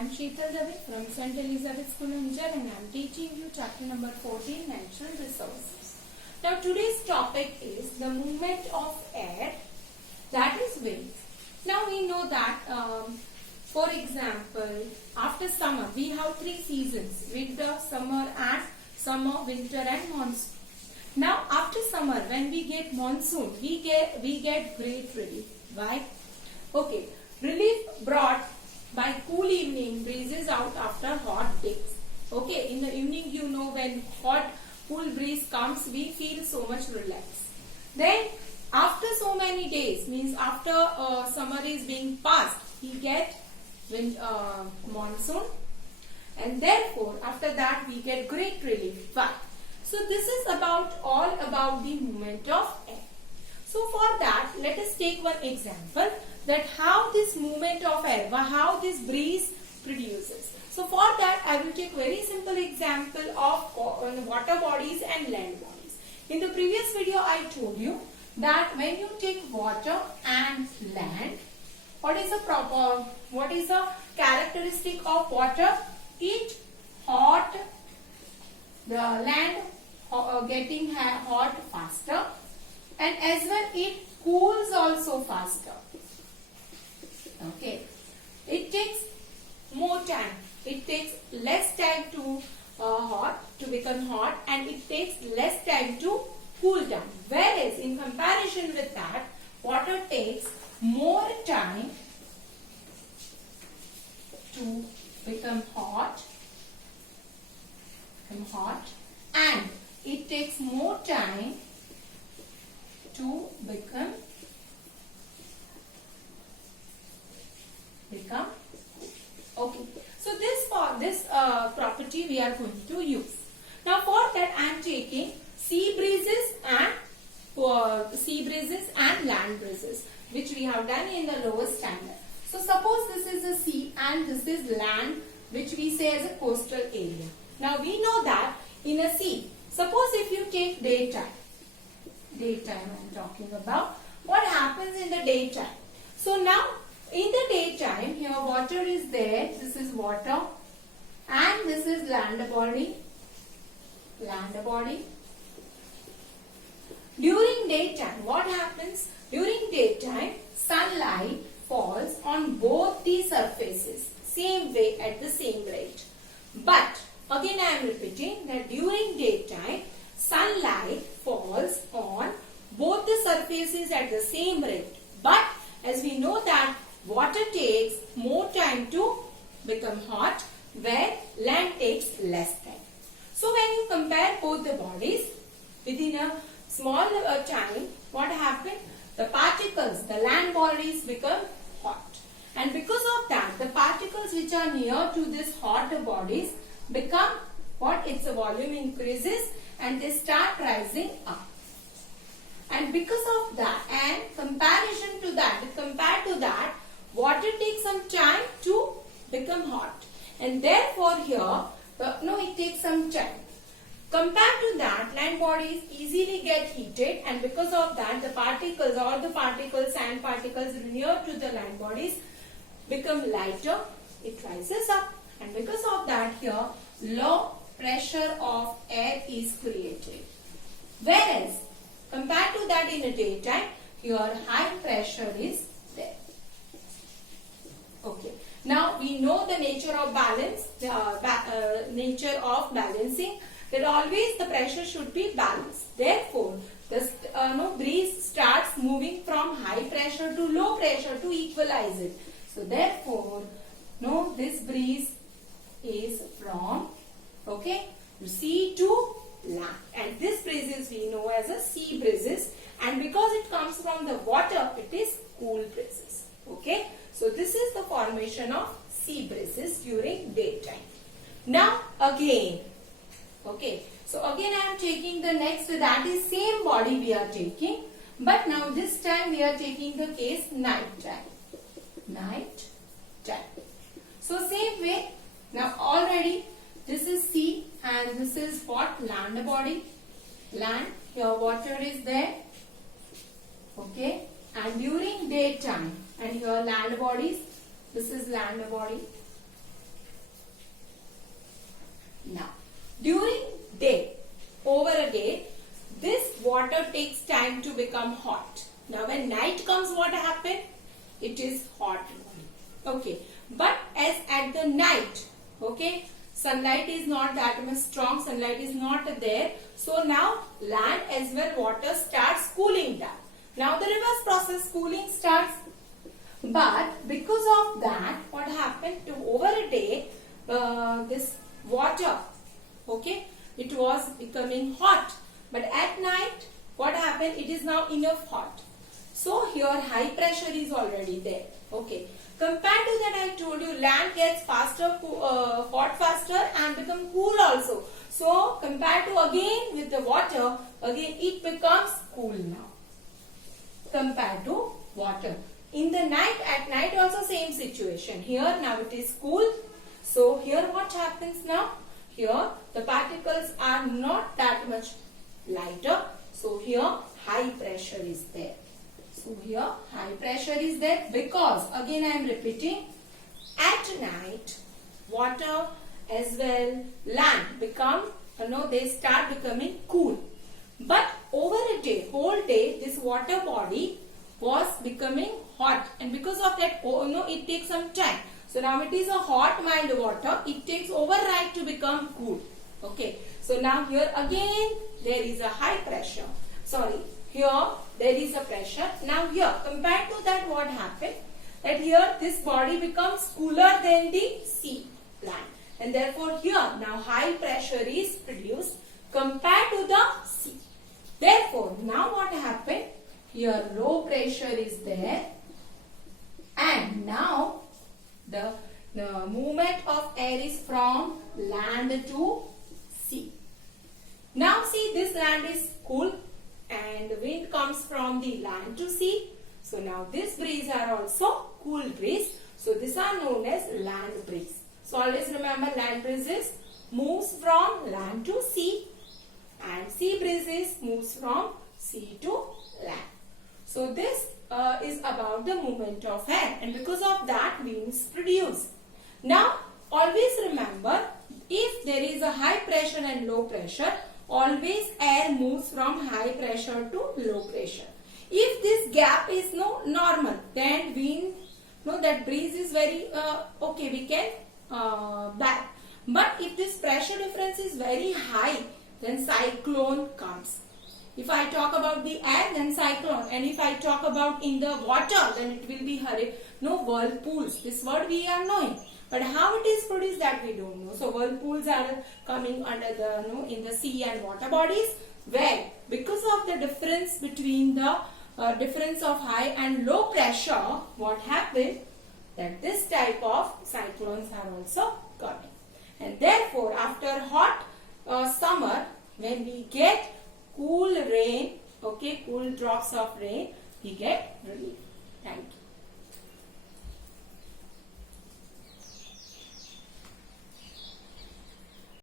am Sheetal Ravi from St. Elizabeth School in Ujjain and I am teaching you chapter number 14, Natural Resources. Now today's topic is the movement of air, that is wind. Now we know that for example, after summer we have three seasons: winter, summer, winter and monsoon. Now after summer, when we get monsoon, we get great relief. Why? Okay, relief brought by cool evening breezes out after hot days. Okay, in the evening, you know, when hot cool breeze comes, we feel so much relaxed. Then after so many days, means after summer is being passed, we get monsoon, and therefore after that we get great relief. Why? So this is all about the movement of air. So for that, let us take one example that how this movement of air, how this breeze produces. So for that, I will take very simple example of water bodies and land bodies. In the previous video, I told you that when you take water and land, what is the characteristic of water? It hot, the land getting hot faster, and as well it cools also faster. Okay, it takes more time. It takes less time to become hot, and it takes less time to cool down. Whereas in comparison with that, water takes more time to become hot, and it takes more time to become okay. So this property we are going to use. Now for that I am taking sea breezes and land breezes, which we have done in the lower standard. So suppose this is a sea and this is land, which we say as a coastal area. Now we know that in a sea, suppose if you take daytime I am talking about, what happens in the daytime? So now in the daytime, here water is there, this is water, and this is land body. During daytime, what happens? During daytime, sunlight falls on both the surfaces, same way at the same rate. But again I am repeating that during daytime, sunlight falls on both the surfaces at the same rate. But as we know that water takes more time to become hot, where land takes less time. So when you compare both the bodies within a small time, what happened? The particles, the land bodies become hot. And because of that, the particles which are near to this hot bodies become what? Its volume increases and they start rising up. And because of that, and compared to that, water takes some time to become hot. And therefore here, it takes some time. Compared to that, land bodies easily get heated, and because of that, the particles, sand particles near to the land bodies become lighter, it rises up. And because of that, here, low pressure of air is created. Whereas, compared to that in a daytime, here high pressure is there. Okay. Now we know the nature of balance, nature of balancing, that always the pressure should be balanced. Therefore, the breeze starts moving from high pressure to low pressure to equalize it. So therefore, this breeze is from sea to land, and this breezes we know as a sea breezes, and because it comes from the water, it is cool breezes. Okay, so this is the formation of sea breezes during daytime. Now again, so again I am taking the next, that is same body we are taking, but now this time we are taking the case night time. So same way, now already this is sea and this is what? Land body. Land, here water is there. Okay, and during daytime, and here land bodies, this is land body. Now, during day, over a day, this water takes time to become hot. Now, when night comes, what happens? It is hot. Okay. But as at the night, okay, sunlight is not that much strong, sunlight is not there. So now land as well water starts cooling down. Now the reverse process, cooling starts. But because of that, what happened to over a day, this water, okay, it was becoming hot. But at night, what happened? It is now enough hot. So here high pressure is already there. Okay. Compared to that, I told you land gets faster, hot faster and become cool also. So compared to again with the water, again it becomes cool now. Compared to water. In the night, at night also same situation. Here now it is cool. So here what happens now? Here the particles are not that much lighter. So here high pressure is there. So here high pressure is there because again I am repeating, at night water as well land become, they start becoming cool. But over a day, whole day, this water body was becoming hot, and because of that, it takes some time. So now it is a hot mild water. It takes overnight to become cool. Okay. So now here again there is a high pressure. Sorry. Here there is a pressure. Now here compared to that, what happened? That here this body becomes cooler than the sea land, and therefore here now high pressure is produced compared to the sea. Therefore now what happened? Here low pressure is there, and now the movement of air is from land to sea. Now see, this land is cool and the wind comes from the land to sea. So now this breeze are also cool breeze. So these are known as land breeze. So always remember, land breezes moves from land to sea, and sea breezes moves from sea to land. So this is about the movement of air, and because of that winds produce. Now always remember, if there is a high pressure and low pressure, always air moves from high pressure to low pressure. If this gap is normal, then wind, that breeze is very okay, we can back. But if this pressure difference is very high, then cyclone comes. If I talk about the air, then cyclone, and if I talk about in the water, then it will be whirlpools. This word we are knowing. But how it is produced, that we don't know. So whirlpools are coming under the in the sea and water bodies, where because of the difference between the difference of high and low pressure, what happened? That this type of cyclones are also coming. And therefore, after hot summer, when we get cool rain, cool drops of rain, we get relief. Thank you.